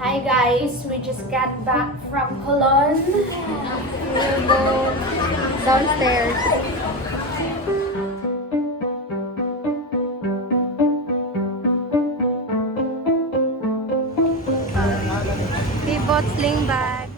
Hi guys, we just got back from Cologne. We'll go downstairs. We bought sling bag.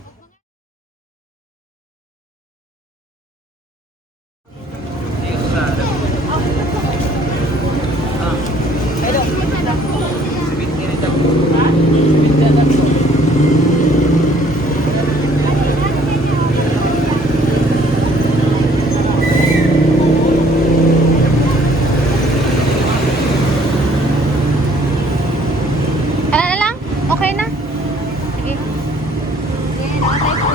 Ano na lang? Okay na? Sige. Sige, nakatay ko.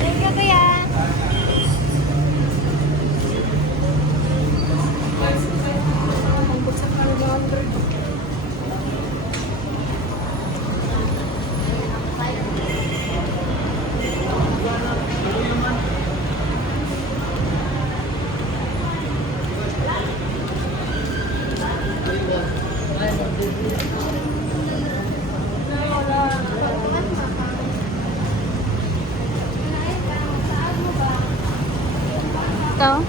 Thank you, kuya. Ito.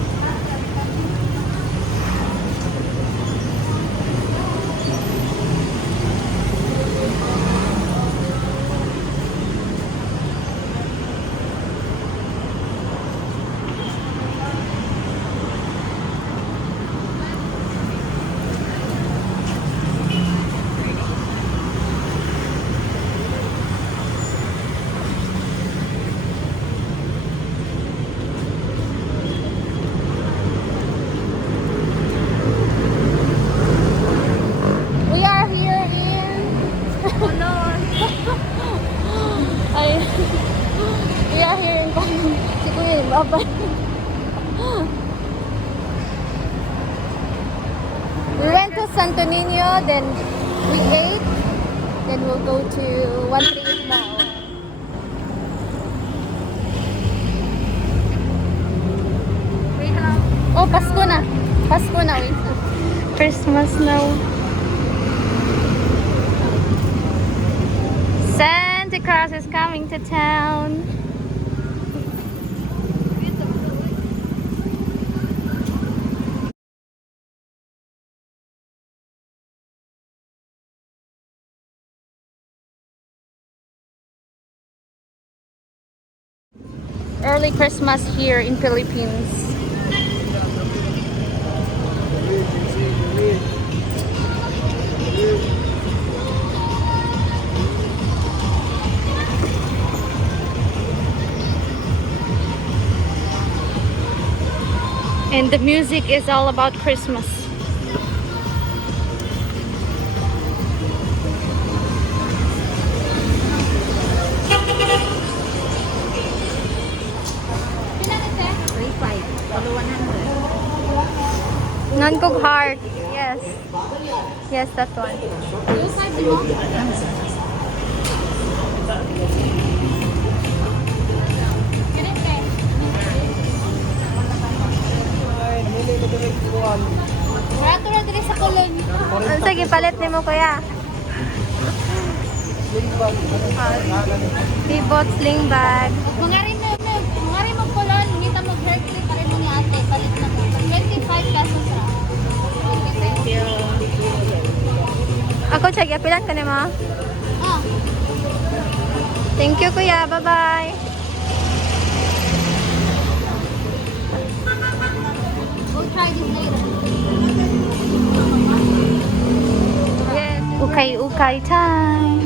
We are here in Cologne. Ay, we are here in Cologne. Si Kuya, babay. We went to Santo Niño, then we ate, then we'll go to 138 Mall. Oh, Pasko na. Pasko na, wait. Christmas now. Santa Claus is coming to town. Early Christmas here in Philippines. And the music is all about Christmas. Non-cook heart. Yes. Yes, that one. Rato na dili sa Cologne. Sige, palit ni mo, kuya. We bought sling bag. Mga rin mo Cologne, ngita mo hair clip pa rin mo ni ate. Palit na mo. 25 pesos ra. Thank you. Ako, check. Apilan ka ni mo. Ah, Thank you, kuya. Bye-bye. we'll try this later. Yes. Ukay-ukay time.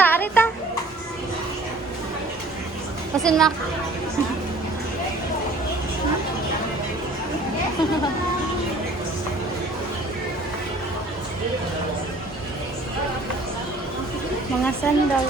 Arita, arita. Pasin mak. Mga sandal.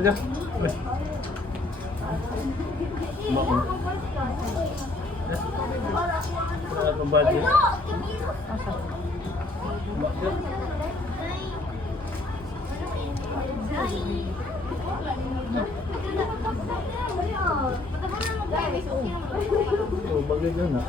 Ya. Makan. Pembaca. Oh, bagay na.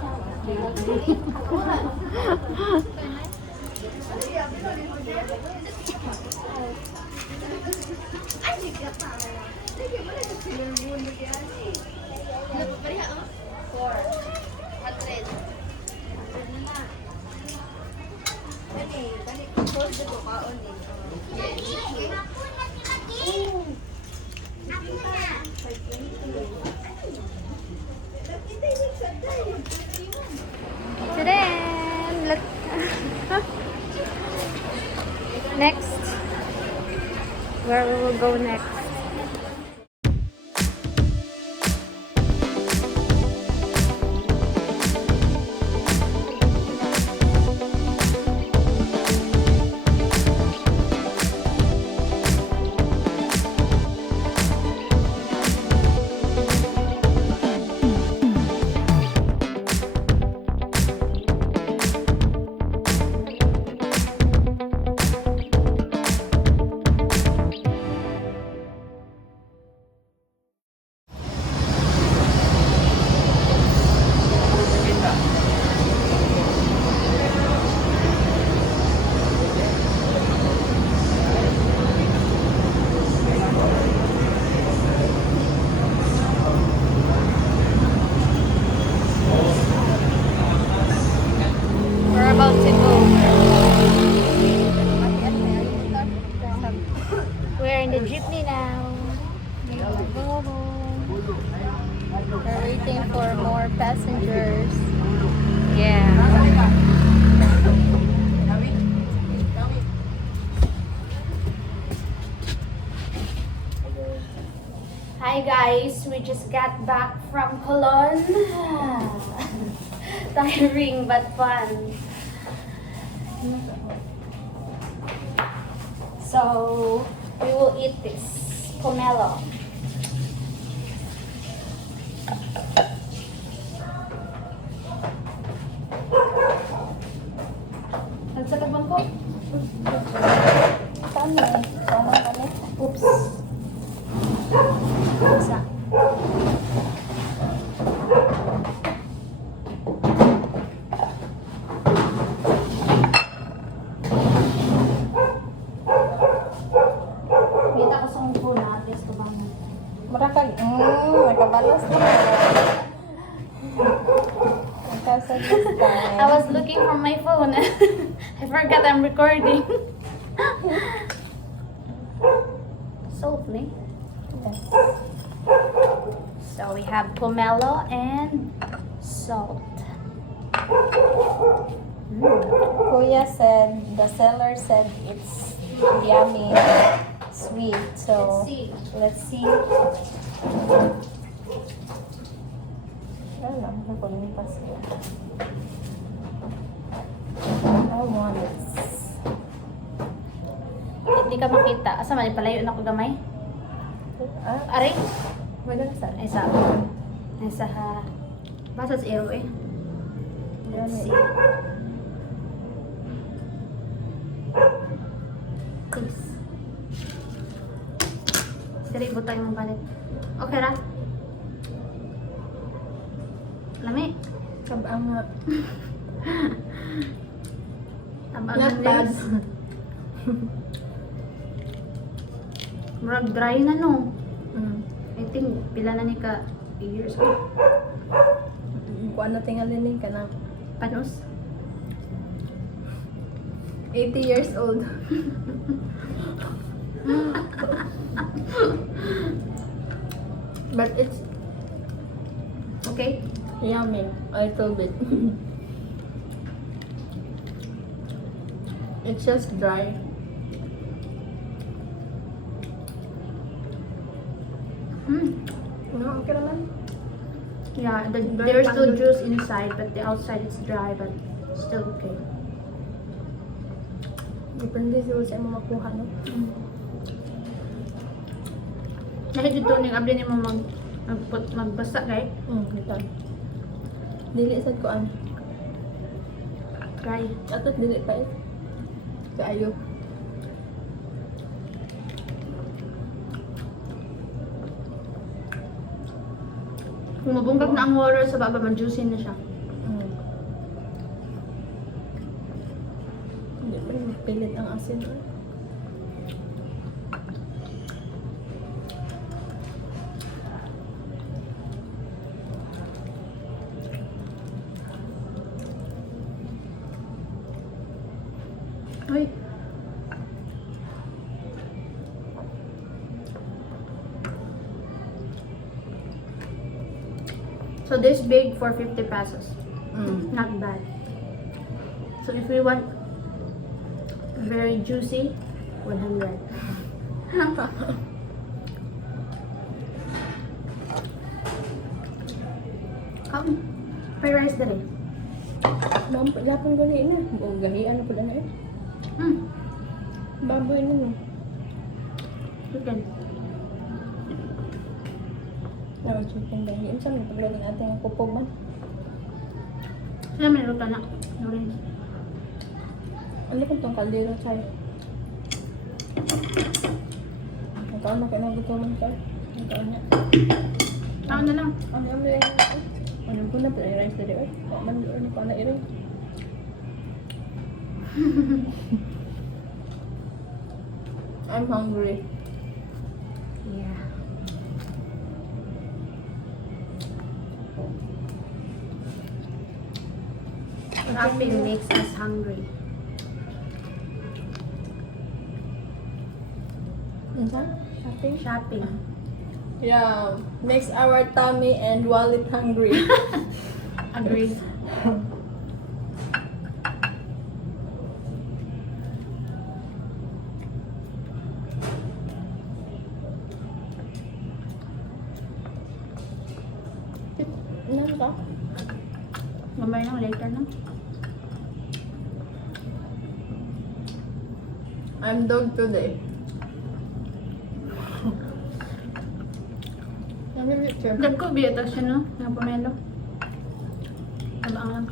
Next, where we will go next? We're about to go. We're in the jeepney now. We'll go home. We're waiting for more passengers. Yeah. Hi guys, we just got back from Cologne. Tiring but fun. So we will eat this pomelo. Nagsakabang ko? Saan na eh? Saan na kami? Oops. Isa. Nakabalas na. I was looking for my phone. I forgot I'm recording. Salt, ne? Yes. So we have pomelo and salt. Kuya said, the seller said it's yummy, sweet. So let's see. Wala, nakulimpas ko. I want this. Hindi ka makita. Asa man, palayo na ko gamay. Aray? Wala na saan. Isa. Isa ha. Basta sa ero eh. Let's see. Please. Siri, butang yung balit. Okay ra? Lami. Kabanga. Tabangan Not bad. guys. Murag dry na no. Mm. I think pila na ni ka years old. Kuan na tingalin ka na. Panos? 80 years old. But it's Okay? yummy. A little bit. It's just dry. No, okay naman. Yeah, Very there's still pungent. juice inside, but the outside it's dry, but still okay. Depende siguro sa imo makuha, no? Dahil dito ning abli ni mo magbasa kay Ito. Dili sad kuan. dry. Atot dili pa eh. Kaayo. Kung mabunggag na ang water sa baba, man-juicy na siya. Hindi pa pilit ang asin. Uy. So this big for 50 pesos. Not bad. So if we want very juicy, 100. Come, fry rice na rin. Gapon ko na. O gahian na pala na eh. Baboy na no. Chicken. Pero chicken gahian. Saan mo paglating ating kupog man? Sila may luto na. Orange. Ano kung tong kaldero tayo? Nagkaan na kayo nagutuman ka. Nagkaan niya. Tao na lang. Ano yung may ano ko na pala yung rice na rin. Man doon pa na rin. I'm hungry. Yeah. Shopping makes us hungry. Shopping? Shopping. Yeah, makes our tummy and wallet hungry. Agreed. Ano ba? Mamaya lang, later na. I'm dog today. Dagko biya ito siya, no? Nga pomelo. Abang lang.